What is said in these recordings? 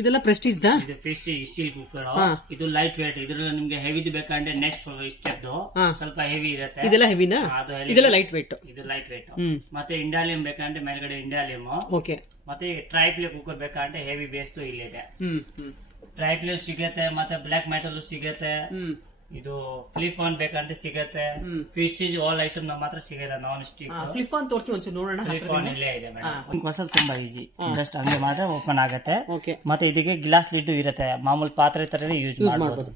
ಇದೆಲ್ಲ ಪ್ರೆಸ್ಟೀಜ್ ಇದು Prestige steel cooker. ಇದು ಲೈಟ್ ವೇಟ್. ಇದ್ರಲ್ಲಿ ನಿಮ್ಗೆ ಹೆವಿದು ಬೇಕಂದ್ರೆ ನೆಕ್ಸ್ಟ್ ಇಷ್ಟದ್ದು ಸ್ವಲ್ಪ ಹೆವಿ ಇರುತ್ತೆ. ಇದೆಲ್ಲ ಹೆವಿನಾ? ಇದೆಲ್ಲ ಲೈಟ್ ವೇಟ್. ಇದು ಲೈಟ್ ವೇಟ್. ಮತ್ತೆ ಇಂಡಾಲಿಯಂ ಬೇಕಂದ್ರೆ ಮೇಲ್ಗಡೆ ಇಂಡಾಲಿಯಂ. ಓಕೆ. ಮತ್ತೆ ಟ್ರೈಪ್ಲೆ ಕುಕ್ಕರ್ ಬೇಕಂದ್ರೆ ಹೆವಿ ಬೇಸ್ ಇಲ್ಲಿದೆ. ಟ್ರೈಪ್ಲೆ ಸಿಗತ್ತೆ, ಮತ್ತೆ ಬ್ಲಾಕ್ ಮೆಟಲ್ ಸಿಗತ್ತೆ. ಇದು ಫ್ಲಿಪ್ ಆನ್ ಬೇಕಂದ್ರೆ ಸಿಗತ್ತೆ. ಪ್ರೆಸ್ಟೀಜ್ ಆಲ್ ಐಟಮ್ ನಮ್ಮ ಹತ್ರ ಸಿಗಲ್ಲ. ನಾನ್ ಸ್ಟಿಕ್ ಫ್ಲಿಪ್ ಆನ್ ತೋರಿಸಿ ಒಂಚೂರು ನೋಡೋಣ. ಫ್ಲಿಪ್ ಆನ್ ಇಲ್ಲೇ ಇದೆ ಮೇಡಮ್. ಹೊಸ ತುಂಬಾ ಈಜಿ. ಜಸ್ಟ್ ಹಂಗೆ ಮಾತ್ರ ಓಪನ್ ಆಗುತ್ತೆ. ಮತ್ತೆ ಇದಕ್ಕೆ ಗ್ಲಾಸ್ ಲಿಡ್ ಇರುತ್ತೆ. ಮಾಮೂಲಿ ಪಾತ್ರೆ ತರ ಯೂಸ್ ಮಾಡಬಹುದು.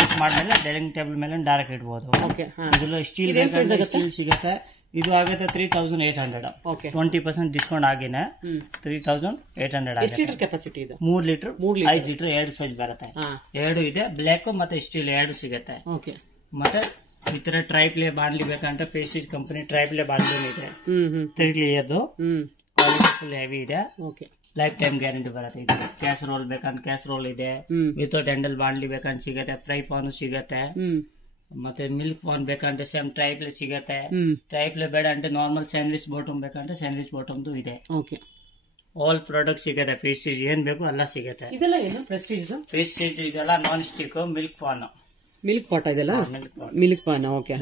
ಕುಕ್ ಮಾಡಿದ್ರೆ ಡೈನಿಂಗ್ ಟೇಬಲ್ ಮೇಲೆ ಡೈರೆಕ್ಟ್ ಇಡಬಹುದು. ಇದೆಲ್ಲ ಸ್ಟೀಲ್ ಸಿಗುತ್ತೆ. ಇದು ಆಗುತ್ತೆ 3800. 20% ಡಿಸ್ಕೌಂಟ್ ಆಗಿನೇ 3800 ಎಷ್ಟು ಲೀಟರ್ ಕೆಪಾಸಿಟಿ ಇದೆ? 3 ಲೀಟರ್ 5 ಲೀಟರ್ 2 ಸೈಜ್ ಬರುತ್ತೆ. 2 ಇದೆ, ಬ್ಲಾಕ್ ಮತ್ತೆ ಸ್ಟೀಲ್ 2 ಸಿಗುತ್ತೆ. ಮತ್ತೆ ಈ ತರ ಟ್ರೈಪ್ಲೆ ಬಾಂಡ್ಲಿ ಬೇಕಂತ ಪ್ರೆಸ್ಟೀಜ್ ಕಂಪನಿ ಟ್ರೈಪ್ಲೆ ಬಾಂಡ್ಲಿ ಇದೆ. 3 ಲೇಯರ್ದು ಕ್ವಾಲಿಟಿ ಫುಲ್ ಹೆವಿ ಇದೆ. ಲೈಫ್ ಟೈಮ್ ಗ್ಯಾರಂಟಿ ಬರುತ್ತೆ. ಇದು ಕ್ಯಾಸ್ ರೋಲ್ ಬೇಕಂತ ಕ್ಯಾಸ್ ರೋಲ್ ಇದೆ. ವಿತೌಟ್ ಹ್ಯಾಂಡಲ್ ಬಾಂಡ್ಲಿ ಬೇಕಂತ ಸಿಗುತ್ತೆ. ಫ್ರೈ ಪಾನ್ ಸಿಗುತ್ತೆ. ಮತ್ತೆ ಮಿಲ್ಕ್ ಪಾನ್ ಬೇಕಂದ್ರೆ ಸೇಮ್ ಟ್ರೈಪ್ಲೆ ಸಿಗತ್ತೆ. ಟ್ರೈಪ್ಲೆ ಬೇಡ ಅಂದ್ರೆ ನಾರ್ಮಲ್ ಸ್ಯಾಂಡ್ವಿಚ್ ಬಾಟಮ್ ಬೇಕಂದ್ರೆ ಸ್ಯಾಂಡ್ವಿಚ್ ಬಾಟಮ್ದು ಇದೆ. ಆಲ್ ಪ್ರಾಡಕ್ಟ್ ಸಿಗತ್ತೆ. ಪ್ರೆಸ್ಟೀಜ್ ಏನ್ ಬೇಕು ಎಲ್ಲ ಸಿಗತ್ತೆ. ಇದೆಲ್ಲ ಏನು ಪ್ರೆಸ್ಟೀಜ್? ಪ್ರೆಸ್ಟೀಜ್ ಇದೆಲ್ಲ non stick milk PAN. Milk pot ಇದೆಲ್ಲ ಮಿಲ್ಕ್ ಪಾನ್. ಓಕೆ.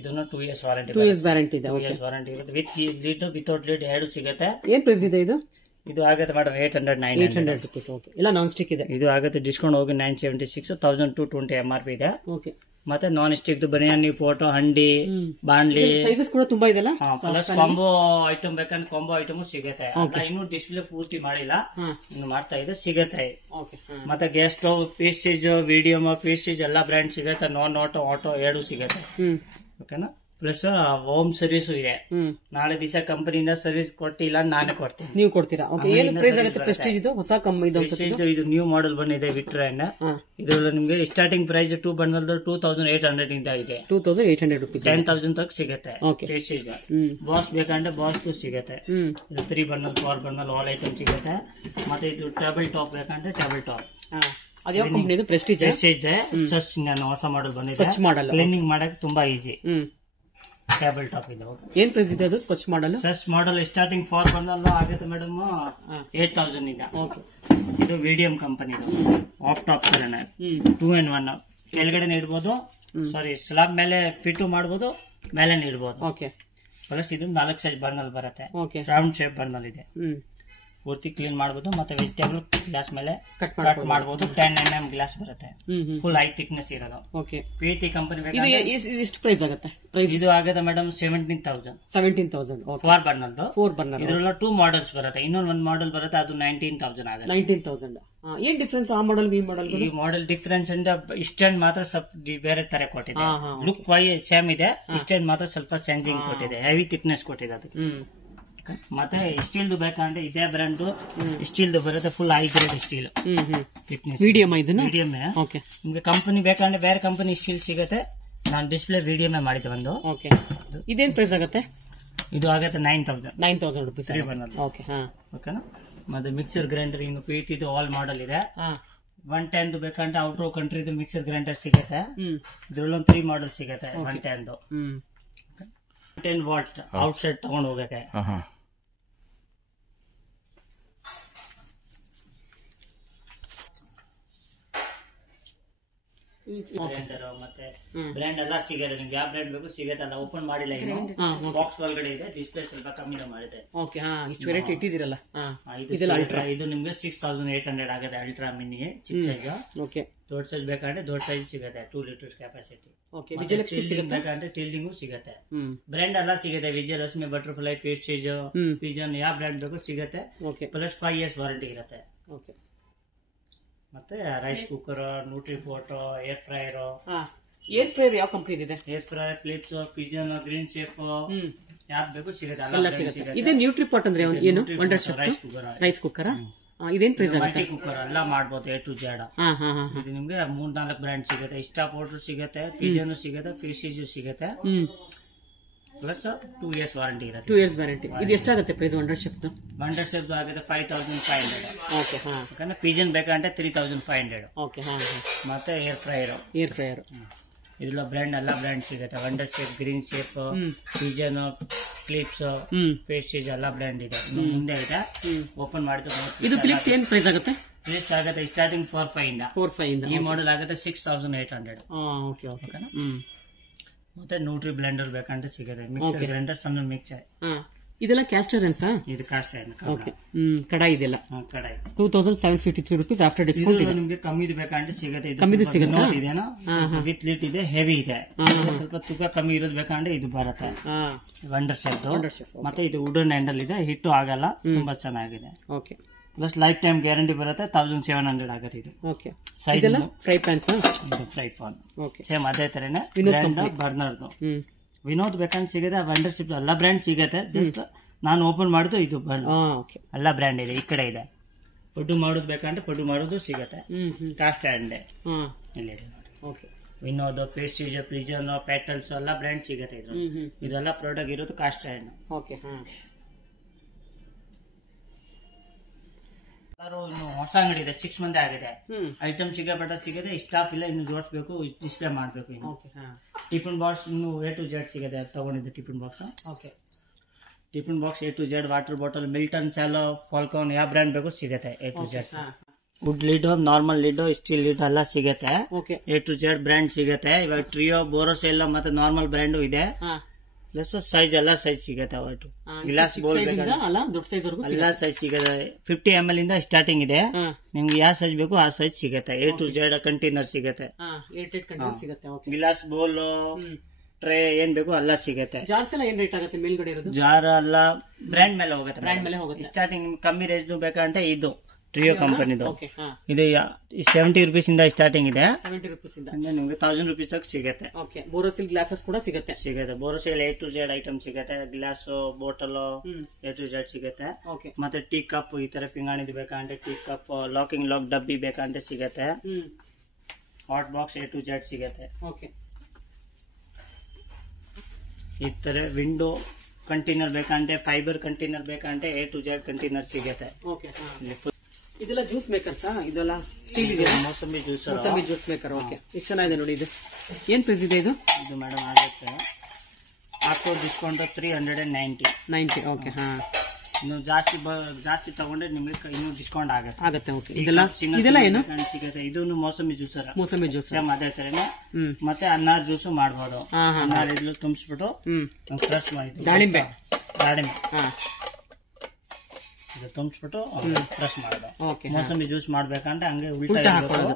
ಇದನ್ನು 2 years ವಾರಂಟಿ. 2 years ವ್ಯಾರಂಟಿ ಇದೆ. 2 years ವಾರಂಟಿ ಇರುತ್ತೆ. ವಿತ್ ಲಿಡ್ ವಿತೌಟ್ ಲಿಡ್ 2 ಸಿಗತ್ತೆ. ಏನ್ ಪ್ರೈಸ್ ಇದೆ ಇದು? ಇದು ಆಗುತ್ತೆ ಮೇಡಮ್ 800 rupees. ಎಲ್ಲ ನಾನ್ ಸ್ಟಿಕ್ ಇದೆ. ಇದು ಆಗುತ್ತೆ ಡಿಸ್ಕೌಂಟ್ ಹೋಗಿ 976. 1220 MRP ಇದೆ. ಮತ್ತೆ ನಾನ್ ಸ್ಟಿಕ್ ಬಿರಿಯಾನಿ ಫೋಟೋ ಹಂಡಿ ಬಾಂಡ್ಲಿ ಸೈಜಸ್ ಕೂಡ ತುಂಬಾ ಇದೆಲ್ಲ. ಪ್ಲಸ್ ಕಾಂಬೋ ಐಟಮ್ ಬೇಕಂದ್ರೆ ಕಾಂಬೋ ಐಟಮ್ ಸಿಗುತ್ತೆ. ಇನ್ನು ಡಿಸ್ಪ್ಲೇ ಪೂರ್ತಿ ಮಾಡಿಲ್ಲ, ಇನ್ನು ಮಾಡ್ತಾ ಇದೆ. ಸಿಗತ್ತೆ. ಮತ್ತೆ gas stove Prestige video Prestige ಎಲ್ಲಾ ಬ್ರ್ಯಾಂಡ್ ಸಿಗತ್ತೆ. ನಾನ್ ಆಟೋ 2 ಸಿಗತ್ತೆ. ಓಕೆನಾ? ಪ್ಲಸ್ ಹೋಮ್ ಸರ್ವಿಸ್ ಇದೆ. ನಾಳೆ ದಿವಸ ಕಂಪನಿಯಿಂದ ಸರ್ವಿಸ್ ಕೊಟ್ಟಿಲ್ಲ, ನಾನೇ ಕೊಡ್ತೀನಿ. ನೀವು ಕೊಡ್ತೀರಾ? ಏನು ಪ್ರೈಸ್ ಆಗುತ್ತೆ ಪ್ರೆಸ್ಟೀಜ್ ಇದು? ಹೊಸ ಇದು ನ್ಯೂ ಮಾಡೆಲ್ ಬಂದಿದೆ ವಿಕ್ಟ್ರಾನ್. ಇದರಲ್ಲಿ ನಿಮ್ಗೆ ಸ್ಟಾರ್ಟಿಂಗ್ ಪ್ರೈಸ್ 2 ಬಂಡಲ್ 2800 ಇಂದ ಇದೆ. 2800 rupees 10,000 ತಕ್ ಸಿಗುತ್ತೆ. ಪ್ರೆಸ್ಟೀಜ್ ಬಾಸ್ ಬೇಕಂದ್ರೆ ಬಾಸ್ ಸಿಗುತ್ತೆ. ಇದು 3 ಬಂಡಲ್ 4 ಬಂಡಲ್ ಆಲ್ ಐಟಮ್ ಸಿಗುತ್ತೆ. ಮತ್ತೆ ಇದು ಟೇಬಲ್ ಟಾಪ್ ಬೇಕಂದ್ರೆ ಟೇಬಲ್ ಟಾಪ್. ಅದ್ಯಾವ ಕಂಪನಿ ಇದು? ಪ್ರೆಸ್ಟೀಜ್. ಸ್ವಚ್ ಹೊಸ ಮಾಡೆಲ್ ಬಂದಿದೆ. ಕ್ಲೀನಿಂಗ್ ಮಾಡಕ್ ತುಂಬಾ ಈಸಿ. ಟೇಬಲ್ ಟಾಪ್ ಇದೆ. ಏನ್ ಪ್ರೈಸ್ ಇದೆ ಅದು? ಸ್ವಚ್ ಮಾಡಲ್. ಸ್ವಚ್ ಮಾಡಲ್ ಸ್ಟಾರ್ಟಿಂಗ್ 4 ಬಂಡಲ್ ಆಗುತ್ತೆ ಮೇಡಮ್ 8000 ಇದೆ. ಇದು ವಿಡಿಯಂ ಕಂಪನಿ ಆಫ್ ಟಾಪ್ 2 in 1. ಕೆಳಗಡೆ ಇಡ್ಬೋದು, ಸಾರಿ ಸ್ಲಾಬ್ ಮೇಲೆ ಫಿಟ್ ಮಾಡಬಹುದು, ಮೇಲೆ ಇಡ್ಬೋದು. ಪ್ಲಸ್ ಇದು 4 ಸೈಜ್ ಬರ್ನಲ್ ಬರುತ್ತೆ. ರೌಂಡ್ ಶೇಪ್ ಬರ್ನಲ್ ಇದೆ. ಪೂರ್ತಿ ಕ್ಲೀನ್ ಮಾಡಬಹುದು. ಮತ್ತೆ ವೆಜಿಟೇಬಲ್ ಗ್ಲಾಸ್ ಮೇಲೆ ಕಟ್ ಮಾಡಬಹುದು. 10 mm ಗ್ಲಾಸ್ ಬರುತ್ತೆ. ಫುಲ್ ಹೈ ಥಿಕ್ನೆಸ್ ಇರೋದು. ಪ್ರೀತಿ ಕಂಪನಿ ಎಷ್ಟು ಪ್ರೈಸ್ ಆಗುತ್ತೆ? ಇದು ಆಗುತ್ತೆ ಮೇಡಮ್ 17,000. 4 ಬರ್ನಲ್. ಇದರಲ್ಲಿ 2 ಮಾಡೆಲ್ಸ್ ಬರುತ್ತೆ. ಇನ್ನೊಂದು 1 ಮಾಡೆಲ್ ಬರುತ್ತೆ, ಅದು 19,000 ಆಗುತ್ತೆ. 19,000. ಏನ್ ಡಿಫ್ರೆನ್ಸ್ ಆ ಮಾಡೆಲ್ ಈ ಮಾಡೆಲ್? ಈ ಮಾಡೆಲ್ ಡಿಫ್ರೆನ್ಸ್ ಅಂದ್ರೆ ಸ್ಟ್ಯಾಂಡ್ ಮಾತ್ರ ಸ್ವಲ್ಪ ಬೇರೆ ತರ ಕೊಟ್ಟಿದೆ. ಲುಕ್ ವೈ ಸೇಮ್ ಇದೆ, ಸ್ಟ್ಯಾಂಡ್ ಮಾತ್ರ ಸ್ವಲ್ಪ ಚೇಂಜಿಂಗ್ ಕೊಟ್ಟಿದೆ. ಹೆವಿ ಥಿಕ್ನೆಸ್ ಕೊಟ್ಟಿದೆ ಅದಕ್ಕೆ. ಮತ್ತೆ ಸ್ಟೀಲ್ ಬೇಕಂದ್ರೆ ಇದೇ ಬ್ರ್ಯಾಂಡ್ ಸ್ಟೀಲ್ ಬರುತ್ತೆ. Full high grade steel thickness. Medium ನಿಮ್ಗೆ ಕಂಪನಿ ಬೇಕಂದ್ರೆ ಬೇರೆ ಕಂಪನಿ ಸ್ಟೀಲ್ ಸಿಗುತ್ತೆ. ನಾನು ಡಿಸ್ಪ್ಲೇ ವಿಡಿಯೋ ಮಾಡಿದ್ದೆ ಒಂದು. ಇದೇನ್ ಪ್ರೈಸ್ ಆಗುತ್ತೆ? ಇದು ಆಗುತ್ತೆ 9,000 rupees. 3 ಬಂಡಲ್. ಓಕೆನಾ? ಮತ್ತೆ ಮಿಕ್ಸರ್ ಗ್ರೈಂಡರ್ ಇನ್ನು ಪ್ರೀತಿದು ಆಲ್ ಮಾಡೆಲ್ ಇದೆ. 110 ಬೇಕಂದ್ರೆ out of country mixer grinder ಸಿಗುತ್ತೆ. ಇದ್ರಲ್ಲೊಂದು 3 ಮಾಡೆಲ್ ಸಿಗುತ್ತೆ. 110 10 ವಾಟ್ ಔಟ್ ಸೈಡ್ ತಗೊಂಡು ಹೋಗಕ್ಕೆ. ಮತ್ತೆ ಬ್ರ್ಯಾಂಡ್ ಎಲ್ಲ ಸಿಗುತ್ತೆ. ನಿಮ್ಗೆ ಯಾವ ಬ್ರ್ಯಾಂಡ್ ಬೇಕು ಸಿಗುತ್ತೆ. ಅಲ್ಲ ಓಪನ್ ಮಾಡಿಲ್ಲ ಇನ್ನು. ಬಾಕ್ಸ್ ಒಳಗಡೆ ಇದೆ. ಡಿಸ್ಪ್ಲೇ ಸ್ವಲ್ಪ ಕಮ್ಮಿನೇ ಮಾಡಿದೆ. ಇಷ್ಟು ವೆರೈಟಿ ಇಟ್ಟಿದ್ದೀರಲ್ಲ. ಇದು ನಿಮ್ಗೆ 6,800 ಆಗುತ್ತೆ. ಅಲ್ಟ್ರಾ ಮಿನಿ ಚಿಕ್ಕ ಸೈಜ್. ದೊಡ್ಡ ಸೈಜ್ ಬೇಕಂದ್ರೆ ದೊಡ್ಡ ಸೈಜ್ ಸಿಗುತ್ತೆ. 2 ಲೀಟರ್ ಕೆಪಾಸಿಟಿ. ಬೇಕಂದ್ರೆ ಟಿಲ್ಡಿಂಗು ಸಿಗುತ್ತೆ. ಬ್ರ್ಯಾಂಡ್ ಎಲ್ಲ ಸಿಗುತ್ತೆ. ವಿಜಯಲಕ್ಷ್ಮಿ, ಬಟರ್ಫ್ಲೈ, ಪ್ರೆಸ್ಟೀಜ್, ಪಿಜನ್ ಯಾವ ಬ್ರ್ಯಾಂಡ್ ಬೇಕು ಸಿಗುತ್ತೆ. ಪ್ಲಸ್ 5 years ವಾರಂಟಿ ಇರುತ್ತೆ. ಮತ್ತೆ rice cooker, Nutri pot, air fryer. Air fryer ಯಾವ ಕಂಪನಿ ಇದೆ? Air fryer, Philips, Pigeon, green shape ಯಾವ್ದು ಬೇಕು ಸಿಗುತ್ತೆ. ಇದೆ ನ್ಯೂಟ್ರಿ ಪಾಟ್ ಅಂದ್ರೆ ಏನು? Rice cooker. ಇದೇನ್ ಪ್ರೈಸ್ ಆಗುತ್ತೆ? ಕುಕ್ಕರ್ ಎಲ್ಲ ಮಾಡಬಹುದು A to Z. ಇದು ನಿಮ್ಗೆ 3-4 ಬ್ರ್ಯಾಂಡ್ ಸಿಗುತ್ತೆ. ಇಸ್ಟಾ ಪೌಡರ್ ಸಿಗುತ್ತೆ, ಪಿಜನ್ ಸಿಗುತ್ತೆ, ಪ್ರೆಸ್ಟೀಜ್ ಸಿಗುತ್ತೆ. ಪ್ಲಸ್ 2 years ವಾರಂಟಿ ಇರುತ್ತೆ. 2 years ವಾರಂಟಿ. ಇದು ಎಷ್ಟಾಗುತ್ತೆ ಪ್ರೈಸ್? ವಂಡರ್ ಶೆಫ್ದು ಆಗುತ್ತೆ 5,500. ಪಿಜನ್ ಬೇಕಂದ್ರೆ 3,500. ಮತ್ತೆ ಏರ್ ಫ್ರೈಯರ್ ಇದ್ರಲ್ಲಿ ಬ್ರ್ಯಾಂಡ್ ಎಲ್ಲ ಬ್ರ್ಯಾಂಡ್ ಸಿಗುತ್ತೆ. Wonder shape, green shape, pigeon, clips, prestige ಎಲ್ಲ ಬ್ರ್ಯಾಂಡ್ ಇದೆ. ಮುಂದೆ ಇದೆ, ಓಪನ್ ಮಾಡಿದ್ರೆ ಇದು ಕ್ಲಿಪ್ಸ್ ಏನ್ ಪ್ರೈಸ್ ಆಗುತ್ತೆ? ಕ್ಲಿಪ್ಸ್ ಆಗುತ್ತೆ ಸ್ಟಾರ್ಟಿಂಗ್ 4,500 ಇಂದ. ಈ ಮಾಡೆಲ್ ಆಗುತ್ತೆ 6,800. ಮತ್ತೆ ನ್ಯೂಟ್ರಿ ಬ್ಲೆಂಡರ್ ಬೇಕಂದ್ರೆ ಸಿಗುತ್ತೆ. ಮಿಕ್ಸರ್ ಗ್ರೈಂಡರ್, ಸಣ್ಣ ಮಿಕ್ಸರ್. ಇದೆಲ್ಲ ಕ್ಯಾಸ್ಟ್ ಐರನ್ಸಾ? ಇದು ಕಾಸ್ಟ್ ಐರನ್. ಓಕೆ, ಕಡಾಯಿ ಇದೆಲ್ಲ ಕಡಾಯಿ 2,753 rupees ಆಫ್ಟರ್ ಡಿಸ್ಕೌಂಟ್. ನಿಮ್ಗೆ ಕಮ್ಮಿದು ಬೇಕಂದ್ರೆ ಸಿಗುತ್ತೆ. ಕಮ್ಮಿದು ಸಿಗುತ್ತೆ. ಇದೇನೋ ವಿತ್ ಲಿಟ್ ಇದೆ, ಹೆವಿ ಇದೆ. ಸ್ವಲ್ಪ ತೂಕ ಕಮ್ಮಿ ಇರೋದು ಬೇಕಂದ್ರೆ ಇದು ಬರುತ್ತೆ. Wonder shape. ಮತ್ತೆ ಇದು ವುಡನ್ ಹ್ಯಾಂಡಲ್ ಇದೆ, ಹಿಟ್ಟು ಆಗಲ್ಲ, ತುಂಬಾ ಚೆನ್ನಾಗಿದೆ. Okay, plus life time guarantee ಬರುತ್ತೆ. 1,700 ಆಗುತ್ತೆ ಇದು. ಓಕೆ, ಫ್ರೈ ಪ್ಯಾನ್ಸ್, ಇದು ಫ್ರೈ ಪ್ಯಾನ್. ಓಕೆ, ಸೇಮ್ ಅದೇ ತರನೇ ಬರ್ನರ್ದು. ವಿನೋದ್ ಬೇಕಂದ್ರೆ ಸಿಗುತ್ತೆ. ವಂಡರ್ ಶಿಪ್ ಎಲ್ಲ ಬ್ರ್ಯಾಂಡ್ ಸಿಗುತ್ತೆ. ಜಸ್ಟ್ ನಾನು ಓಪನ್ ಮಾಡುದು ಇದು ಎಲ್ಲ ಬ್ರ್ಯಾಂಡ್ ಇದೆ. ಈ ಕಡೆ ಇದೆ ಪಡ್ಡು ಮಾಡೋದು ಬೇಕಂದ್ರೆ ಪಡ್ಡು ಮಾಡೋದು ಸಿಗುತ್ತೆ. ಕಾಸ್ಟ್ ಐರನ್ ಇಲ್ಲಿ ನೋಡಿ. ವಿನೋದ್, ಪ್ರೆಸ್ಟೀಜ್, ಪ್ರಿಜನ್, ಪ್ಯಾಟಲ್ಸ್ ಎಲ್ಲ ಬ್ರ್ಯಾಂಡ್ ಸಿಗುತ್ತೆ. ಇದೆಲ್ಲ ಪ್ರಾಡಕ್ಟ್ ಇರೋದು ಕಾಸ್ಟ್ ಐರನ್. ಓಕೆ, ಇನ್ನು ಹೊಸ ಅಂಗಡಿ ಇದೆ, 6 ಮಂದಿ ಆಗಿದೆ. ಐಟಮ್ ಸಿಗುತ್ತೆ, ಸ್ಟಾಫ್ ಇಲ್ಲ, ಇನ್ನು ಜೋಡಿಸ್ಬೇಕು, ಡಿಸ್ಪ್ಲೇ ಮಾಡ್ಬೇಕು. ಟಿಫಿನ್ ಬಾಕ್ಸ್ ಇನ್ನು A to Z ಸಿಗುತ್ತೆ. ತಗೊಂಡಿದ್ದು tiffin box. Okay, tiffin box A to Z, water bottle, Milton, Cello, Falcon, ಯಾವ ಬ್ರ್ಯಾಂಡ್ ಬೇಕು ಸಿಗುತ್ತೆ. A to Z. Wood lid, normal lid, steel lid ಎಲ್ಲ ಸಿಗುತ್ತೆ. A to Z ಬ್ರ್ಯಾಂಡ್ ಸಿಗುತ್ತೆ. ಇವಾಗ ಟ್ರಿಯೋ, ಬೋರೋಸೆಲ್ಲ ಮತ್ತೆ ನಾರ್ಮಲ್ ಬ್ರ್ಯಾಂಡು ಇದೆ. ಪ್ಲಸ್ ಸೈಜ್ ಎಲ್ಲ ಸೈಜ್ ಸಿಗುತ್ತೆ. ಒಟ್ಟು ಗ್ಲಾಸ್ ಬೋಲ್ ಎಲ್ಲ ಸೈಜ್ ಸಿಗುತ್ತೆ. 50 ml ಇಂದ ಸ್ಟಾರ್ಟಿಂಗ್ ಇದೆ. ನಿಮ್ಗೆ ಯಾವ ಸೈಜ್ ಬೇಕು ಆ ಸೈಜ್ ಸಿಗುತ್ತೆ. A to Z ಕಂಟೈನರ್ ಸಿಗುತ್ತೆ. ಗ್ಲಾಸ್ ಬೋಲ್, ಟ್ರೇ ಏನ್ ಬೇಕು ಎಲ್ಲ ಸಿಗುತ್ತೆ. ಜಾರ್ಸ್ ಎಲ್ಲ ಏನ್ ರೇಟ್ ಆಗುತ್ತೆ ಮೇಲ್ಗಡೆ ಇರೋದು? ಜಾರ್ ಎಲ್ಲ ಬ್ರ್ಯಾಂಡ್ ಮೇಲೆ ಹೋಗುತ್ತೆ. ಸ್ಟಾರ್ಟಿಂಗ್ ಕಮ್ಮಿ ರೇಂಜ್ ಬೇಕಂటే ಇದು ಟ್ರಿಯೋ ಕಂಪನಿದು. ಇದು 70 rupees ಇಂದ ಸ್ಟಾರ್ಟಿಂಗ್ ಇದೆ. 70 rupees ಇಂದ ನಿಮ್ಗೆ 1,000 rupees ತಕ್ಕ ಸಿಗುತ್ತೆ. ಬೋರೋಸಿಲ್ ಗ್ಲಾಸಸ್ ಕೂಡ ಸಿಗುತ್ತೆ. Borosil A to Z item ಸಿಗುತ್ತೆ. Glass, bottle A to Z ಸಿಗುತ್ತೆ. ಮತ್ತೆ ಟೀ ಕಪ್, ಈ ತರ ಪಿಂಗಾಣಿದು ಬೇಕಂದ್ರೆ ಟೀ ಕಪ್, ಲಾಕಿಂಗ್ ಲಾಕ್ ಡಬ್ಬಿ ಬೇಕಂದ್ರೆ ಸಿಗುತ್ತೆ. Hot box A to Z ಸಿಗುತ್ತೆ. ಈ ತರ ವಿಂಡೋ ಕಂಟೈನರ್ ಬೇಕಂದ್ರೆ, ಫೈಬರ್ ಕಂಟೈನರ್ ಬೇಕಂದ್ರೆ A to Z ಕಂಟೈನರ್ ಸಿಗುತ್ತೆ. ಇದೆಲ್ಲ ಜ್ಯೂಸ್ ಮೇಕರ್ಸ್, ಇದೆಲ್ಲ ಸ್ಟೀಲ್ ಇದೆ. ಮೋಸಂಬಿ ಜ್ಯೂಸ್ ಮೇಕರ್. ಓಕೆ, ಎಷ್ಟು ಚೆನ್ನಾಗಿದೆ ನೋಡಿ. ಇದು ಏನ್ ಪ್ರೈಸ್ ಇದೆ? ಇದು ಮೇಡಮ್ ಆಗುತ್ತೆ ಆಫ್ಟರ್ ಡಿಸ್ಕೌಂಟ್ 390. ಓಕೆ, ಇನ್ನು ಜಾಸ್ತಿ ತಗೊಂಡ್ರೆ ನಿಮಗೆ ಇನ್ನೂ ಡಿಸ್ಕೌಂಟ್ ಆಗುತ್ತೆ. ಓಕೆ, ಇದೆಲ್ಲ ಏನು ಸಿಗುತ್ತೆ? ಇದನ್ನು ಮೋಸಂಬಿ ಜ್ಯೂಸರ್. ಅದೇ ತರನೇ ಮತ್ತೆ ಅನ್ನಾರ್ ಜ್ಯೂಸ್ ಮಾಡಬಹುದು. ಅನ್ನಾರ್ ಇಡ್ಲು ತುಂಬಿಸ್ಬಿಟ್ಟು ಫ್ರೆಶ್ ಮಾಡಿ ದಾಳಿಂಬೆ ತುಂಬಿಸ್ಬಿಟ್ಟು ಫ್ರೆಶ್ ಮಾಡೋದು. ಮೋಸಂಬಿ ಜ್ಯೂಸ್ ಮಾಡ್ಬೇಕಂದ್ರೆ ಹಂಗೆ ಉಲ್ಟಾ ಹಾಕೋದು.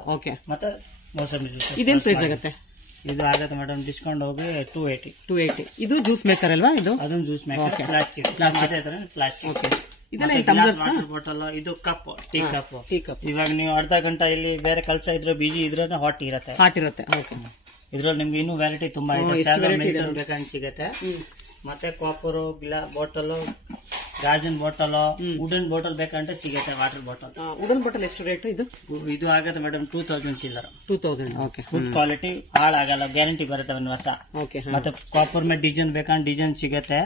ಮತ್ತೆ ಮೋಸಂಬಿ ಜ್ಯೂಸ್. ಇದೇನ್ ಪ್ರೈಸ್ ಆಗುತ್ತೆ? ಇದು ಆಗುತ್ತೆ ಮೇಡಮ್ ಡಿಸ್ಕೌಂಟ್ ಹೋಗಿ 280. ಇದು ಜ್ಯೂಸ್ ಮೇಕರ್ ಅಲ್ವಾ? ಇದು ಅದೊಂದು ಜ್ಯೂಸ್ ಮೇಕರ್. ಪ್ಲಾಸ್ಟಿಕ್. ಬಾಟಲ್, ಇದು ಕಪ್, ಟೀ ಕಪ್. ಇವಾಗ ನೀವು ಅರ್ಧ ಗಂಟೆ ಇಲ್ಲಿ ಬೇರೆ ಕೆಲಸ ಇದ್ರೆ ಬಿಜಿ ಇದ್ರೆ ಹಾಟ್ ಇರುತ್ತೆ. ಇದ್ರಲ್ಲಿ ನಿಮ್ಗೆ ಇನ್ನೂ ವೆರೈಟಿ ತುಂಬಾ ಇದೆ. ಬೇಕಂತ ಸಿಗುತ್ತೆ. ಮತ್ತೆ ಕಾಪರ್ ಬಾಟಲ್, ಗಾಜಿನ ಬಾಟಲ್, ವುಡನ್ ಬಾಟಲ್ ಬೇಕಂದ್ರೆ ಸಿಗುತ್ತೆ. Water bottle. ವುಡನ್ ಬಾಟಲ್ ಎಷ್ಟು ರೇಟ್? ಇದು ಆಗುತ್ತೆ ಮೇಡಮ್ 2,000 ಚಿಲ್ಲರ. 2,000. ಫುಡ್ ಕ್ವಾಲಿಟಿ ಹಾಳಾಗಲ್ಲ, ಗ್ಯಾರಂಟಿ ಬರುತ್ತೆ 1 ವರ್ಷ. ಮತ್ತೆ ಕಾಪರ್ ಮೇಲೆ ಡಿಸೈನ್ ಬೇಕಂದ್ರೆ ಡಿಸೈನ್ ಸಿಗುತ್ತೆ.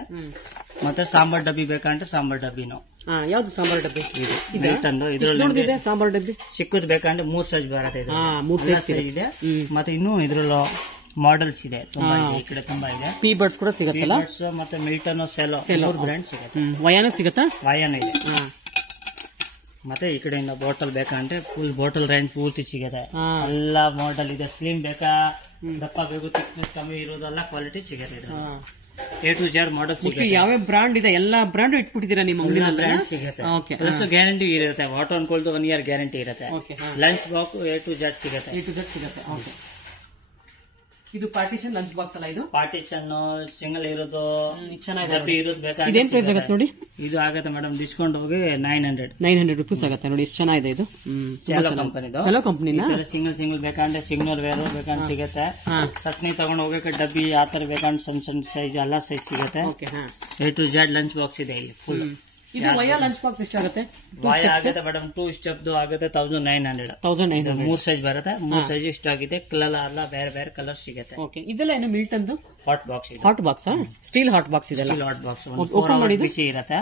ಮತ್ತೆ ಸಾಂಬಾರ್ ಡಬ್ಬಿ ಬೇಕಂದ್ರೆ ಸಾಂಬಾರ್ ಡಬ್ಬಿನು. ಯಾವ್ದು ಸಾಂಬಾರ್ ಡಬ್ಬಿ? ಇದ್ರಲ್ಲಿ ಸಾಂಬಾರ್ ಡಬ್ಬಿ ಸಿಕ್ಕುದು ಬೇಕಂದ್ರೆ 3 ಸೈಜ್ ಬರುತ್ತೆ. 3 ಸೈಜ್ ಇದೆ. ಮತ್ತೆ ಇನ್ನು ಇದ್ರಲ್ಲಿ ಮಾಡೆಲ್ಸ್ ಇದೆ, ತುಂಬಾ ಇದೆ. ಈ ಕಡೆ ತುಂಬಾ ಇದೆ. ಪಿ ಬರ್ಡ್ಸ್ ಕೂಡ ಸಿಗುತ್ತಲ್ಲ? ಮತ್ತೆ ಮಿಲ್ಟನ್, ಸೆಲೋ ಬ್ರ್ಯಾಂಡ್ ಸಿಗುತ್ತೆ. ವಯಾನು ಸಿಗುತ್ತಾ? ವಯಾನು ಇದೆ. ಮತ್ತೆ ಈ ಕಡೆಯಿಂದ ಬಾಟಲ್ ಬೇಕಂದ್ರೆ ಫುಲ್ ಬಾಟಲ್ ರೇಂಜ್ ಪೂರ್ತಿ ಸಿಗುತ್ತೆ. ಎಲ್ಲ ಮಾಡೆಲ್ ಇದೆ. ಸ್ಲಿಮ್ ಬೇಕಾ, ದಪ್ಪ ಬೇಕು, ಥಿಕ್ನೆಸ್ ಕಮ್ಮಿ ಇರೋದೆಲ್ಲ ಕ್ವಾಲಿಟಿ ಸಿಗುತ್ತೆ. A to Z ಮಾಡೆಲ್ ಸಿಗುತ್ತೆ. ಯಾವ ಬ್ರಾಂಡ್ ಇದೆ ಎಲ್ಲ ಬ್ರಾಂಡ್ ಇಟ್ಬಿಟ್ಟಿದ್ದೀರಾ ನಿಮ್ಮ ಅಂಗಡಿಯಲ್ಲಿ? ಬ್ರಾಂಡ್ ಸಿಗುತ್ತೆ. ಪ್ಲಸ್ ಗ್ಯಾರಂಟಿ ಇರುತ್ತೆ. ವಾಟರ್ ಅನ್ಕೊಳ್ತು 1 year ಗ್ಯಾರಂಟಿ ಇರುತ್ತೆ. Lunch box A to Z ಸಿಗುತ್ತೆ. ಇದು ಪಾರ್ಟಿಷನ್ ಲಂಚ್ ಬಾಕ್ಸ್ ಅಲ್ಲ? ಇದು ಪಾರ್ಟಿಷನ್ ಸಿಂಗಲ್ ಇರೋದು ಚೆನ್ನಾಗಿದೆ. ಇರೋದು ಬೇಕಾದ್ರೆ ಇದೇನ್ ಪ್ರೈಸ್ ಆಗುತ್ತೆ ನೋಡಿ? ಇದು ಆಗುತ್ತೆ ಮೇಡಮ್ ಡಿಸ್ಕೌಂಟ್ ಹೋಗಿ 900 rupees ಆಗುತ್ತೆ ನೋಡಿ. ಎಷ್ಟು ಚೆನ್ನಾಗಿದೆ ಇದು. ಸೆಲೋ ಕಂಪನಿನ ಸಿಂಗಲ್ ಬೇಕಂದ್ರೆ ಸಿಗ್ನಲ್ ವೇರು ಬೇಕಂದ್ರೆ ಸಿಗುತ್ತೆ. ಚಟ್ನಿ ತಗೊಂಡು ಹೋಗಕ್ಕೆ ಡಬ್ಬಿ ಆತರ ಬೇಕಂದ್ರೆ ಸಣ್ಣ ಸೈಜ್ ಎಲ್ಲ ಸೈಜ್ ಸಿಗುತ್ತೆ. A to Z lunch box ಇದೆ ಇಲ್ಲಿ ಫುಲ್. ಇದು ವಯಾ ಲಂಚ್ ಬಾಕ್ಸ್ ಎಷ್ಟಾಗುತ್ತೆ? ಆಗುತ್ತೆ ಮೇಡಮ್ 2 ಸ್ಟೆಪ್ ಆಗುತ್ತೆ 1900. 3 ಸೈಜ್ ಬರುತ್ತೆ. 3 ಸೈಜ್ ಇಷ್ಟ ಆಗಿದೆ. ಕಲರ್ ಎಲ್ಲ ಬೇರೆ ಬೇರೆ ಕಲರ್ ಸಿಗುತ್ತೆ. ಇದೆಲ್ಲ ಏನು ಮಿಲ್ಟನ್ದು ಹಾಟ್ ಬಾಕ್ಸ್ ಇದೆ. Hot box steel hot box ಇದೆ. ಹಾಟ್ ಬಾಕ್ಸ್ ಓಪನ್ ಮಾಡಿ ಬಿಸಿ ಇರುತ್ತೆ.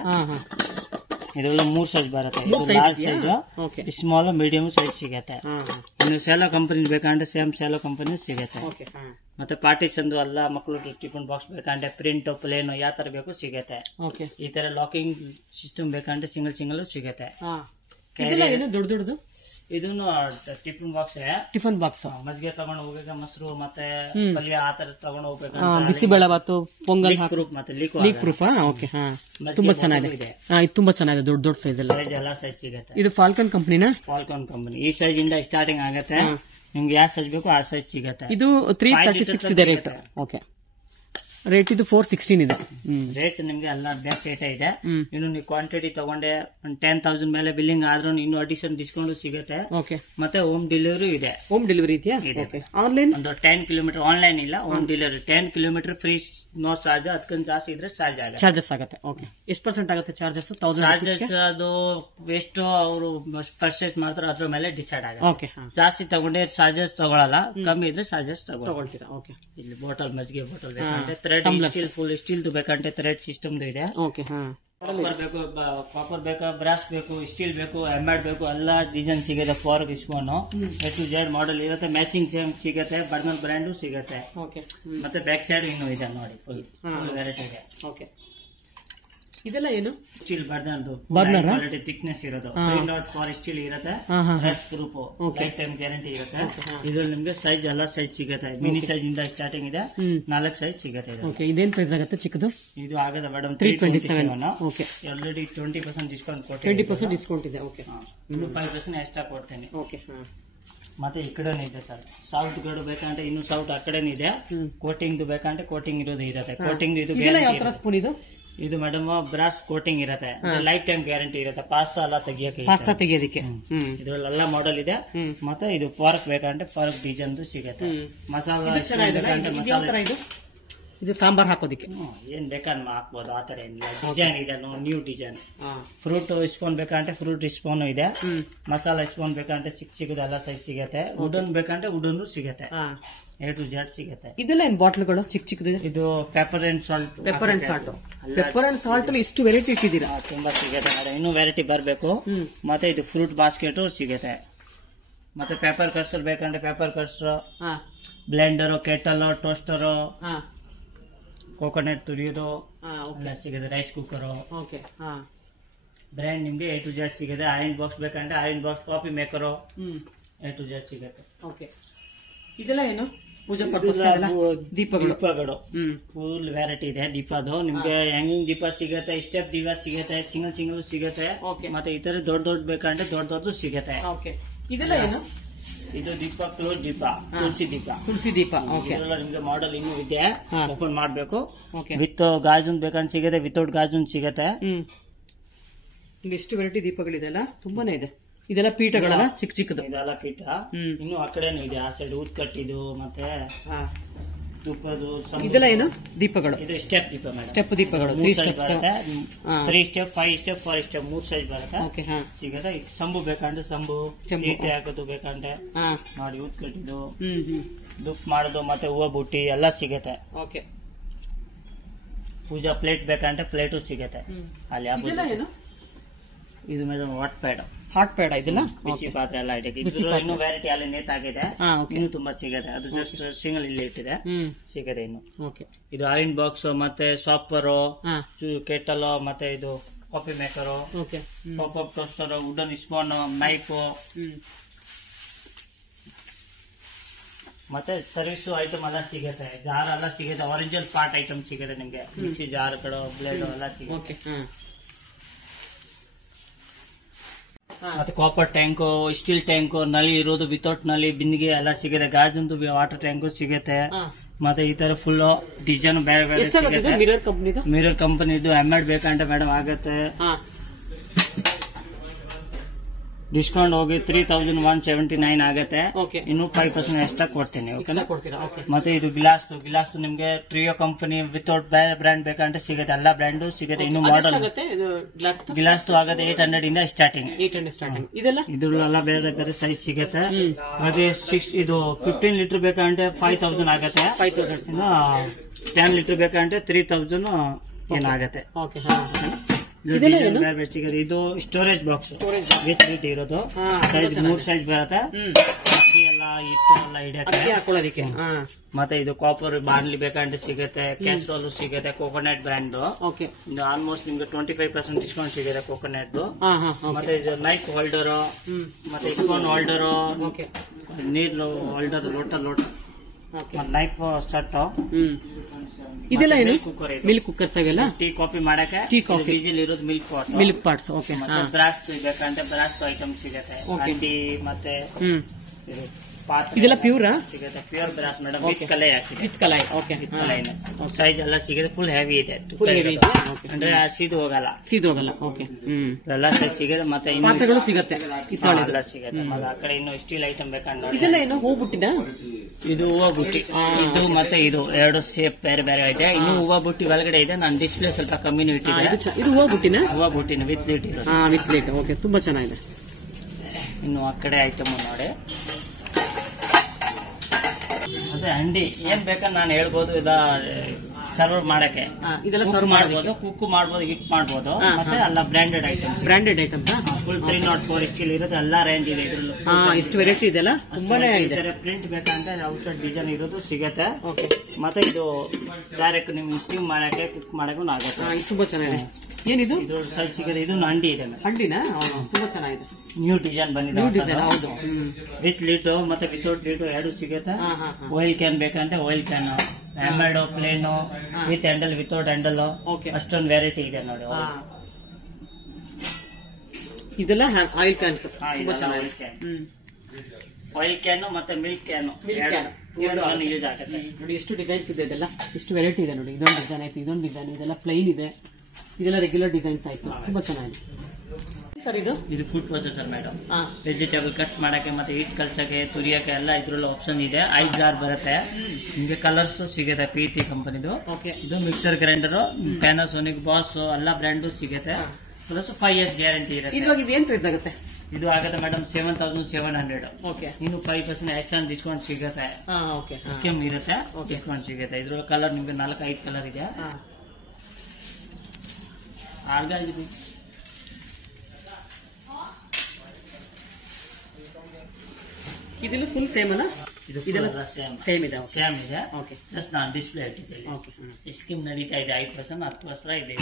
ಇದೆಲ್ಲ 3 ಸೈಜ್ ಬರುತ್ತೆ. ಮೂರ್ size ಲಾರ್ಜ್ ಇದೆಯಾ? Size, okay small, medium size ಸಿಗತ್ತೆ. ಇನ್ನು ಸೆಲೋ ಕಂಪನಿ ಬೇಕಂದ್ರೆ ಸೇಮ್ ಸೆಲೋ ಕಂಪನಿ ಸಿಗತ್ತೆ. ಓಕೆ ಮತ್ತೆ ಪಾರ್ಟಿಷನ್ ಎಲ್ಲ ಮಕ್ಕಳು ಟಿಫನ್ ಬಾಕ್ಸ್ ಬೇಕಂದ್ರೆ ಪ್ರಿಂಟ್ ಪ್ಲೇನ್ ಯಾವ ತರ ಬೇಕು ಸಿಗತ್ತೆ. ಓಕೆ ಈ ತರ ಲಾಕಿಂಗ್ ಸಿಸ್ಟಮ್ ಬೇಕಂದ್ರೆ ಸಿಂಗಲ್ ಸಿಗತ್ತೆ. ಇದೆಲ್ಲ ಏನು ದೊಡ್ಡದು? ಇದನ್ನು ಟಿಫನ್ ಬಾಕ್ಸ್, ಟಿಫನ್ ಬಾಕ್ಸ್, ಮಜ್ಜಿಗೆ ತಗೊಂಡು ಹೋಗ್ಬೇಕು, ಮೊಸರು ಮತ್ತೆ ಪಲ್ಯ ಆ ತರ ತಗೊಂಡು ಹೋಗ್ಬೇಕು. ಬಿಸಿಬೇಳೆ ಬಾತು, ಪೊಂಗಲ್ ಪ್ರೂಫ್ ಮತ್ತೆ ಲೀಕ್ ಪ್ರೂಫ್. ಓಕೆ ತುಂಬಾ ಚೆನ್ನಾಗಿದೆ. ಇದು ತುಂಬಾ ಚೆನ್ನಾಗಿದೆ, ದೊಡ್ಡ ಸೈಜ್ ಎಲ್ಲ ಸೈಜ್ ಸಿಗುತ್ತೆ. ಇದು ಫಾಲ್ಕನ್ ಕಂಪನಿನ? Falcon company. ಈ ಸೈಜ್ ಇಂದ ಸ್ಟಾರ್ಟಿಂಗ್ ಆಗುತ್ತೆ. ನಿಮ್ಗೆ ಯಾವ ಸೈಜ್ ಬೇಕು ಆ ಸೈಜ್ ಸಿಗುತ್ತೆ. ಇದು 336 ಇದೆ ರೇಟ್. ಓಕೆ ರೇಟ್ ಇದು 416 ಇದೆ. ರೇಟ್ ನಿಮ್ಗೆ ಎಲ್ಲ ಬೆಸ್ಟ್ ರೇಟ್ ಇದೆ. ಇನ್ನು ನೀವು ಕ್ವಾಂಟಿಟಿ ತಗೊಂಡೆ 10,000 ಮೇಲೆ ಬಿಲ್ಲಿಂಗ್ ಆದ್ರೂ ಇನ್ನು ಅಡಿಷನ್ ಡಿಸ್ಕೌಂಟ್ ಸಿಗುತ್ತೆ. ಓಕೆ ಮತ್ತೆ ಹೋಮ್ ಡೆಲಿವರಿ ಇದೆ. ಹೋಮ್ ಡೆಲಿವರಿ ಇದೆಯಾ? ಆನ್ಲೈನ್ ಒಂದು 10 ಕಿಲೋಮೀಟರ್ ಆನ್ಲೈನ್ ಇಲ್ಲ, home delivery 10 kilometre free, no charge. ಅದಕ್ಕಿಂತ ಜಾಸ್ತಿ ಇದ್ರೆ ಚಾರ್ಜಸ್ ಆಗುತ್ತೆ. ಓಕೆ ಎಷ್ಟು ಪರ್ಸೆಂಟ್ ಆಗುತ್ತೆ ಚಾರ್ಜಸ್? ಚಾರ್ಜಸ್ ಅದು ಎಷ್ಟು ಅವರು ಪರ್ಚೇಸ್ ಮಾಡ್ತಾರೋ ಅದ್ರ ಮೇಲೆ ಡಿಸೈಡ್ ಆಗುತ್ತೆ. ಓಕೆ ಜಾಸ್ತಿ ತಗೊಂಡೆ ಚಾರ್ಜಸ್ ತಗೊಳಲ್ಲ, ಕಮ್ಮಿ ಇದ್ರೆ ಚಾರ್ಜಸ್ ತಗೊಳ್ತೀರಾ? ಓಕೆ ಇಲ್ಲಿ ಬಾಟಲ್, ಮಜ್ಜಿಗೆ ಬಾಟಲ್ ಬೇಕಂದ್ರೆ ಥ್ರೆಡ್, ಸ್ಟೀಲ್ ಫುಲ್ ಸ್ಟೀಲ್ ಬೇಕಂದ್ರೆ ಥ್ರೆಡ್ ಸಿಸ್ಟಮ್ ಇದೆ. ಓಕೆ ಕಾಪರ್ ಬೇಕಾ, ಬ್ರಾಸ್ ಬೇಕು, ಸ್ಟೀಲ್ ಬೇಕು, ಎಮ್ಯಾಡ್ ಬೇಕು, ಎಲ್ಲ ಡಿಸೈನ್ ಸಿಗುತ್ತೆ. ಫಾರ್ಕ್ ಇಸ್ಕೊಂಡು A to Z ಮಾಡೆಲ್ ಇರುತ್ತೆ. ಮ್ಯಾಚಿಂಗ್ ಸಿಗುತ್ತೆ, ಬರ್ನರ್ ಬ್ರ್ಯಾಂಡು ಸಿಗುತ್ತೆ. ಓಕೆ ಮತ್ತೆ ಬ್ಯಾಕ್ ಸೈಡ್ ಇನ್ನೂ ಇದೆ ನೋಡಿ, ಫುಲ್ ವೆರೈಟಿ ಇದೆ. ಓಕೆ ಇದೆಲ್ಲ ಏನು? ಸ್ಟೀಲ್ ಬರ್ನರ್ದು ಕ್ವಾಲಿಟಿ ಥಿಕ್ನೆಸ್ ಇರೋದು. ಫಾರ್ ಸ್ಟೀಲ್ ಇರುತ್ತೆ, Rust proof, life time guarantee ಇರುತ್ತೆ. ಇದ್ರಲ್ಲಿ ನಿಮ್ಗೆ ಸೈಜ್ ಎಲ್ಲ ಸೈಜ್ ಸಿಗುತ್ತೆ. ಮಿನಿ ಸೈಜ್ ಇಂದ ಸ್ಟಾರ್ಟಿಂಗ್ ಇದೆ, 4 ಸೈಜ್ ಸಿಗುತ್ತೆ. ಇದೇನ್ ಪ್ರೈಸ್ ಆಗುತ್ತೆ ಚಿಕ್ಕದು? ಇದು ಆಗದ ಮೇಡಮ್ 327. ಓಕೆ ಆಲ್ರೆಡಿ 20% ಡಿಸ್ಕೌಂಟ್ ಕೊಟ್ಟು 20% ಡಿಸ್ಕೌಂಟ್ ಇದೆ. ಓಕೆ ಇನ್ನು 5% ಎಕ್ಸ್ಟ್ರಾ ಕೊಡ್ತೇನೆ. ಓಕೆ ಮತ್ತೆ ಈ ಕಡೆ ಇದೆ ಸರ್, ಸಾಫ್ಟ್ ಗಡು ಬೇಕಂದ್ರೆ ಇನ್ನು ಸಾಫ್ಟ್ ಆ ಕಡೆ ಇದೆ. ಕೋಟಿಂಗ್ ಬೇಕಂದ್ರೆ ಕೋಟಿಂಗ್ ಇರೋದು ಇರುತ್ತೆ. ಕೋಟಿಂಗ್ ಇದು ಯಾವ ತರ ಸ್ಪೂನ್ ಇದು? ಇದು ಮೇಡಮ್ ಬ್ರಾಸ್ ಕೋಟಿಂಗ್ ಇರುತ್ತೆ, ಲೈಫ್ ಟೈಮ್ ಗ್ಯಾರಂಟಿ ಇರುತ್ತೆ. ಪಾಸ್ತಾ ಎಲ್ಲ ತೆಗಿಯೋದಕ್ಕೆ ಇದ್ರಲ್ಲೆಲ್ಲ ಮಾಡೆಲ್ ಇದೆ. ಮತ್ತೆ ಇದು ಫಾರ್ಕ್ ಬೇಕಂದ್ರೆ ಫಾರ್ಕ್ ಡಿಸೈನ್ ಸಿಗುತ್ತೆ. ಮಸಾಲ ಇದು ಸಾಂಬಾರ್ ಹಾಕೋದಿಕ್ಕೆ ಏನ್ ಬೇಕಾದ್ರೆ ಹಾಕ್ಬೋದು, ಆತರ ಏನಿಲ್ಲ. ಡಿಸೈನ್ ಇದೆ, ನ್ಯೂ ಡಿಸೈನ್. ಫ್ರೂಟ್ ಸ್ಪೂನ್ ಬೇಕಂದ್ರೆ ಫ್ರೂಟ್ ಸ್ಪೂನ್ ಇದೆ. ಮಸಾಲ ಸ್ಪೂನ್ ಬೇಕಂದ್ರೆ ಸಿಕ್ಕದು ಎಲ್ಲ ಸೈಜ್ ಸಿಗುತ್ತೆ. ವುಡನ್ ಬೇಕಂದ್ರೆ ವುಡನ್ ಸಿಗುತ್ತೆ. A to Z ಸಿಗುತ್ತೆ. ಇದೆಲ್ಲ ಏನ್ ಬಾಟ್ಲ್ಗಳು ಚಿಕ್ಕದು? ಇದು pepper and salt. Pepper and salt ಇಷ್ಟು ವೆರೈಟಿ ಇಟ್ಟಿದ್ದೀರಾ? ತುಂಬಾ ಸಿಗುತ್ತೆ ಮೇಡಮ್, ಇನ್ನೂ ವೆರೈಟಿ ಬರಬೇಕು. ಮತ್ತೆ ಇದು ಫ್ರೂಟ್ ಬಾಸ್ಕೆಟ್ ಸಿಗುತ್ತೆ. ಮತ್ತೆ ಪೇಪರ್ ಕಸ್ಟರ್ ಬೇಕಂದ್ರೆ ಪೇಪರ್ ಕಸ್ಟರ್, ಬ್ಲೆಂಡರ್, ಕೆಟಲ್, ಟೋಸ್ಟರ್, ಕೋಕೋನಟ್ ತುರಿಯೋದು ಎಲ್ಲ ಸಿಗುತ್ತೆ. ರೈಸ್ ಕುಕ್ಕರ್, ಬ್ರ್ಯಾಂಡ್ ನಿಮ್ಗೆ A to Z ಸಿಗುತ್ತೆ. ಐರನ್ ಬಾಕ್ಸ್ ಬೇಕಂದ್ರೆ iron box, coffee maker A to Z ಸಿಗುತ್ತೆ. ಓಕೆ ಇದೆಲ್ಲ ಏನು? ಪೂಜಾ ದೀಪಗಳು ಫುಲ್ ವೆರೈಟಿ ಇದೆ. ದೀಪದು ನಿಮ್ಗೆ ಹ್ಯಾಂಗಿಂಗ್ ದೀಪ ಸಿಗುತ್ತೆ, ಸ್ಟೆಪ್ ದೀಪ ಸಿಗುತ್ತೆ, ಸಿಂಗಲ್ ಸಿಗುತ್ತೆ. ಮತ್ತೆ ಈ ತರ ದೊಡ್ಡ ಬೇಕಂದ್ರೆ ದೊಡ್ಡದು ಸಿಗುತ್ತೆ. ಇದೆಲ್ಲ ಏನು? ಇದು ದೀಪ, ಕ್ಲೋಸ್ ದೀಪ, ತುಳಸಿ ದೀಪ. ನಿಮ್ಗೆ ಮಾಡೆಲ್ ಇನ್ನೂ ಇದೆ, ಓಪನ್ ಮಾಡ್ಬೇಕು. ವಿತ್ ಗಾಜನ್ ಬೇಕಂದ್ರೆ ಸಿಗುತ್ತೆ, ವಿತೌಟ್ ಗಾಜನ್ ಸಿಗುತ್ತೆ. ಎಷ್ಟು ವೆರೈಟಿ ದೀಪಗಳಿದೆಲ್ಲ ತುಂಬಾನೇ ಇದೆ. ಇದೆಲ್ಲ ಪೀಠಗಳಲ್ಲ, ಚಿಕ್ಕದು? ಇದೆಲ್ಲ ಪೀಠ. ಇನ್ನು ಆ ಕಡೆನೂ ಇದೆ, ಆ ಸೈಡ್ ಊದ್ ಕಟ್ಟಿದು ಮತ್ತೆ ತುಪ್ಪದು. ಇದೆಲ್ಲ ಏನು ದೀಪಗಳು? ಇದು ಸ್ಟೆಪ್ ದೀಪ ಮೇಡಮ್. ಸ್ಟೆಪ್ ದೀಪಗಳು 3 ಸ್ಟೆಪ್ ಬರುತ್ತೆ. 3 ಸ್ಟೆಪ್, 5 ಸ್ಟೆಪ್, 4 ಸ್ಟೆಪ್, 3 ಸೈಜ್ ಬರುತ್ತೆ. ಸಿಗುತ್ತೆ. ಸಂಬು ಬೇಕಂದ್ರೆ ಸಂಬು, ಚೀಟಿ ಹಾಕೋದು ಬೇಕಂದ್ರೆ ನೋಡಿ, ಊದ್ ಕಟ್ಟಿದು, ದುಪ್ ಮಾಡೋದು, ಮತ್ತೆ ಹೂವು ಬುಟ್ಟಿ ಎಲ್ಲ ಸಿಗುತ್ತೆ. ಓಕೆ ಪೂಜಾ ಪ್ಲೇಟ್ ಬೇಕಂದ್ರೆ ಪ್ಲೇಟು ಸಿಗುತ್ತೆ ಅಲ್ಲಿ. ಇದು ಮೇಡಮ್ ಹಾಟ್ ಪ್ಯಾಡ್ ಇದೆಲ್ಲ ಬಿಸಿ ಪಾತ್ರೆ ಎಲ್ಲ ಇದೆ. ಇನ್ನು ವೆರೈಟಿ ಅಲ್ಲಿ ನೇತಾಗಿದೆ, ಇನ್ನು ತುಂಬಾ ಸಿಗುತ್ತೆ. ಅದು ಜಸ್ಟ್ ಸಿಂಗಲ್ ಇಲ್ಲಿ ಇಟ್ಟಿದೆ, ಸಿಗುತ್ತೆ ಇನ್ನು. ಇದು ಐರನ್ ಬಾಕ್ಸ್, ಮತ್ತೆ ಸಾಪರ್, ಕೆಟಲ್, ಮತ್ತೆ ಇದು coffee maker, pop toaster, wooden spoon, knife, ಮತ್ತೆ ಸರ್ವಿಸ್ ಐಟಮ್ ಎಲ್ಲ ಸಿಗುತ್ತೆ. ಜಾರ್ ಎಲ್ಲ ಸಿಗುತ್ತೆ, ಒರಿಜಿನಲ್ ಪಾರ್ಟ್ ಐಟಮ್ ಸಿಗುತ್ತೆ ನಿಮ್ಗೆ. ಮಿಕ್ಸಿ ಜಾರ್ ಕಡೆ ಬ್ಲೇಡ್ ಎಲ್ಲ ಸಿಗುತ್ತೆ. ಮತ್ತೆ ಕಾಪರ್ ಟ್ಯಾಂಕ್, ಸ್ಟೀಲ್ ಟ್ಯಾಂಕ್, ನಲ್ಲಿ ಇರೋದು, ವಿತೌಟ್ ನಲ್ಲಿ, ಬಿಂದಿಗೆ ಎಲ್ಲ ಸಿಗುತ್ತೆ. ಗಾಜಂದು ವಾಟರ್ ಟ್ಯಾಂಕ್ ಸಿಗುತ್ತೆ. ಮತ್ತೆ ಈ ತರ ಫುಲ್ ಡಿಸೈನ್ ಬೇರೆ ಬೇರೆ ಸಿಗುತ್ತೆ. ಮಿರರ್ ಕಂಪನಿದು ಎಮ್ಯಾಡ್ ಬೇಕಂದ್ರೆ ಮೇಡಮ್ ಆಗುತ್ತೆ. ಡಿಸ್ಕೌಂಟ್ ಹೋಗಿ 3179 ಆಗುತ್ತೆ. ಇನ್ನು 5% ಎಕ್ಸ್ಟ್ರಾ ಕೊಡ್ತೀನಿ. ಮತ್ತೆ ಇದು ಗ್ಲಾಸ್ ನಿಮ್ಗೆ ಟ್ರಿಯೋ ಕಂಪನಿ ವಿತೌಟ್ ಬ್ರ್ಯಾಂಡ್ ಬೇಕಂದ್ರೆ ಸಿಗುತ್ತೆ, ಎಲ್ಲ ಬ್ರ್ಯಾಂಡ್ ಸಿಗುತ್ತೆ. ಇನ್ನು ಮಾಡೆಲ್ ಗ್ಲಾಸ್ ಆಗುತ್ತೆ 800 ಇಂದ ಸ್ಟಾರ್ಟಿಂಗ್. ಇದ್ರಲ್ಲ ಬೇರೆ ಬೇರೆ ಸೈಜ್ ಸಿಗುತ್ತೆ. ಮತ್ತೆ ಇದು 15 ಲೀಟರ್ ಬೇಕಂದ್ರೆ 5000 ಆಗುತ್ತೆ. 10 ಲೀಟರ್ ಬೇಕಂದ್ರೆ 3000 ಏನಾಗುತ್ತೆ. ಇದೆಲ್ಲ ಏನು? ಸಿಗುತ್ತೆ. ಇದು ಸ್ಟೋರೇಜ್ ಬಾಕ್ಸ್ ಸ್ಟೋರೇಜ್ ವಿತ್ ಇರೋದು ಸೈಜ್ 3 ಸೈಜ್ ಬರುತ್ತೆ. ಅಕ್ಕಿ ಎಲ್ಲ ಹಿಟ್ಟು ಎಲ್ಲ ಹಿಡಿಯಕ್ಕೆ ಹಾಕೊಳ್ಳೋದಿಕ್ಕೆ. ಮತ್ತೆ ಇದು ಕಾಪರ್ ಬಾಣ್ಲಿ ಬೇಕಂದ್ರೆ ಸಿಗುತ್ತೆ, ಕ್ಯಾಸ್ಟ್ರೋಲ್ ಸಿಗುತ್ತೆ, ಕೋಕೋನಟ್ ಬ್ರ್ಯಾಂಡ್. ಓಕೆ, ಆಲ್ಮೋಸ್ಟ್ ನಿಮ್ಗೆ 25% ಡಿಸ್ಕೌಂಟ್ ಸಿಗುತ್ತೆ ಕೋಕೋನಟ್. ಮತ್ತೆ ಇದು ನೈಫ್ ಹೋಲ್ಡರ್, ಮತ್ತೆ ಸ್ಪೂನ್ ಹೋಲ್ಡರ್, ನೀರು ಹೋಲ್ಡರ್, ಲೋಟ ನೈಫ್ ಸೆಟ್. ಇದೆಲ್ಲ ಏನು? ಕುಕ್ಕರ್, ಮಿಲ್ಕ್ ಕುಕ್ಕರ್ಸ್ ಅವೆಲ್ಲ ಟೀ ಕಾಫಿ ಮಾಡಕ್ಕೆ. ಟೀ ಕಾಫಿ ಇರೋದು ಮಿಲ್ಕ್ ಪಾಟ್ಸ್. ಓಕೆ, ಬ್ರಾಸ್ ಬೇಕಂದ್ರೆ ಬ್ರಾಸ್ ಐಟಮ್ ಸಿಗುತ್ತೆ. ಅಂಡಿ ಮತ್ತೆ ಇದೆಲ್ಲ ಪ್ಯೂರಾ ಸಿಗುತ್ತೆ. ಪ್ಯೂರ್ ಬ್ರಾಸ್ ಮೇಡಮ್, ವಿತ್ ಕಲೈ ಹಾಕಿದೆ. With Kalai. ಓಕೆ, ಸೈಜ್ ಎಲ್ಲ ಸಿಗುತ್ತೆ. ಫುಲ್ ಹೆವಿ ಇದೆ, ಅಂದ್ರೆ ಸೀದು ಹೋಗಲ್ಲ. ಓಕೆ, ಎಲ್ಲ ಸೈಜ್ ಸಿಗುತ್ತೆ. ಮತ್ತೆ ಪಾತ್ರೆಗಳು ಸಿಗುತ್ತೆ, ಎಲ್ಲ ಸಿಗುತ್ತೆ. ಮತ್ತೆ ಆ ಕಡೆ ಇನ್ನು ಸ್ಟೀಲ್ ಐಟಮ್ ಬೇಕಂದ್ರೆ ಇದೆಲ್ಲ ಏನು? ಹೂವು-ಬುಟ್ಟಿನ? ಇದು ಹೂವು ಬುಟ್ಟಿ. ಇದು ಮತ್ತೆ ಇದು ಎರಡು ಶೇಪ್ ಬೇರೆ ಬೇರೆ ಇದೆ. ಇನ್ನು ಹೂವು ಬುಟ್ಟಿ ಒಳಗಡೆ ಇದೆ. ನಾನು ಡಿಸ್ಪ್ಲೇ ಸ್ವಲ್ಪ ಕಮ್ಮಿನೂ ಇಟ್ಟಿದ್ದೆ. ಇದು ಹೂವು-ಬುಟ್ಟಿನ? ಹೂವು ಬುಟ್ಟಿನ ವಿತ್ ಲೀಟ್ ಇದೆ. With lead. ಓಕೆ, ತುಂಬಾ ಚೆನ್ನಾಗಿದೆ. ಇನ್ನು ಆ ಕಡೆ ಐಟಮ್ ನೋಡಿ. ಅದೇ ಅಂಡಿ ಏನ್ ಬೇಕಂದ್ರೆ ನಾನು ಹೇಳ್ಬೋದು. ಇದ ಸರ್ವ್ ಮಾಡಕ್ಕೆ ಇದೆಲ್ಲ ಸರ್ವ್ ಮಾಡ್ಬೋದು, ಕುಕ್ ಮಾಡ್ಬೋದು, ಹಿಟ್ ಮಾಡ್ಬೋದು. ಮತ್ತೆ ಎಲ್ಲ ಬ್ರಾಂಡೆಡ್ ಐಟಮ್ಸ್ ಫುಲ್ 304 ಸ್ಟೀಲ್ ಇರುತ್ತೆ. ಎಲ್ಲಾ ರೇಂಜ್ ಇದೆ ಇದ್ರಲ್ಲಿ. ಎಷ್ಟು ವೆರೈಟಿ ಇದೆಲ್ಲ, ತುಂಬಾನೇ ಇದೆ. ಪ್ರಿಂಟ್ ಬೇಕಂದ್ರೆ ಔಟ್ಸೈಡ್ ಡಿಸೈನ್ ಇರೋದು ಸಿಗತ್ತೆ. ಮತ್ತೆ ಇದು ಡೈರೆಕ್ಟ್ ನಿಮ್ ಸ್ಟೀಮ್ ಮಾಡಕ್ಕೆ, ಕುಕ್ ಮಾಡಕ್ಕೂ ಆಗುತ್ತೆ. ತುಂಬಾ ಚೆನ್ನಾಗಿದೆ. ಏನಿದು? ಇದು ಸೈಜ್ ಸಿಗುತ್ತೆ. ಇದು ಅಂಡಿ ಇದೆ. ಅಂಡಿನಾ? ತುಂಬಾ ಚೆನ್ನಾಗಿದೆ. ನ್ಯೂ ಡಿಸೈನ್ ಬಂದಿದೆ. ಹೌದು, ವಿತ್ ಲೀಟು ಮತ್ತೆ ವಿತೌಟ್ ಲೀಟು ಎರಡು ಸಿಗುತ್ತೆ. ಆಯಿಲ್ ಕ್ಯಾನ್ ಬೇಕಂದ್ರೆ oil can, hammered, plain, with handle, without handle, ಅಷ್ಟೊಂದು ವೆರೈಟಿ ಇದೆ ನೋಡಿ. ಇದೆಲ್ಲ ಆಯಿಲ್ ಕ್ಯಾನ್ಸ್. ಆಯಿಲ್ ಕ್ಯಾನ್ ಮತ್ತೆ ಮಿಲ್ಕ್ ಕ್ಯಾನ್ ಎರಡು ಯೂಸ್ ಆಗುತ್ತೆ. ನೋಡಿ ಎಷ್ಟು ಡಿಸೈನ್ಸ್ ಇದೆ, ಇದೆಲ್ಲ ಎಷ್ಟು ವೆರೈಟಿ ಇದೆ ನೋಡಿ. ಇದೊಂದು ಡಿಸೈನ್ ಆಯ್ತು, ಇದೊಂದು ಡಿಸೈನ್, ಇದೆಲ್ಲ ಪ್ಲೈನ್ ಇದೆ, ಇದೆಲ್ಲ ರೆಗ್ಯುಲರ್ ಡಿಸೈನ್ಸ್ ಆಯ್ತು. ತುಂಬಾ ಚೆನ್ನಾಗಿದೆ ಸರ್. ಇದು food processor madam. Vegetable cut ಮಾಡಕ್ಕೆ ಮತ್ತೆ ಹೀಟ್ ಕಲ್ಸಕ್ಕೆ, ತುರಿಯಕ್ಕೆ ಎಲ್ಲ ಇದ್ರಲ್ಲಿ ಆಪ್ಷನ್ ಇದೆ. 5 ಜಾರ್ ಬರುತ್ತೆ. ನಿಮಗೆ ಕಲರ್ಸ್ ಸಿಗುತ್ತೆ. PT ಕಂಪನಿದು. ಇದು ಮಿಕ್ಸರ್ ಗ್ರೈಂಡರ್, ಪ್ಯಾನಾಸೋನಿಕ್, ಬಾಸ್ ಎಲ್ಲ ಬ್ರ್ಯಾಂಡು ಸಿಗುತ್ತೆ. ಪ್ಲಸ್ 5 years ಗ್ಯಾರಂಟಿ ಇರುತ್ತೆ. ಇವಾಗ ಇದು ಏನ್ ಪ್ರೈಸ್ ಆಗುತ್ತೆ? ಇದು ಆಗುತ್ತೆ ಮೇಡಮ್ 7700. ಓಕೆ, ಇನ್ನು 5% ಎಕ್ಸ್ಟ್ರಾ ಡಿಸ್ಕೌಂಟ್ ಸಿಗುತ್ತೆ. ಸ್ಕೀಮ್ ಇರುತ್ತೆ, ಡಿಸ್ಕೌಂಟ್ ಸಿಗುತ್ತೆ. ಇದ್ರಲ್ಲಿ ಕಲರ್ ನಿಮ್ಗೆ 4-5 ಕಲರ್ ಇದೆ. ಇದೆಲ್ಲ ಫುಲ್ ಸೇಮ್ ಅಲ್ಲ? ಇದೆಲ್ಲ ಸೇಮ್ ಇದೆ. ಜಸ್ಟ್ ನಾನು ಡಿಸ್ಪ್ಲೇ ಇಟ್ಟಿದ್ದೇನೆ. ಸ್ಕೀಮ್ ನಡೀತಾ ಇದೆ. 5% 10% ಇದೆ.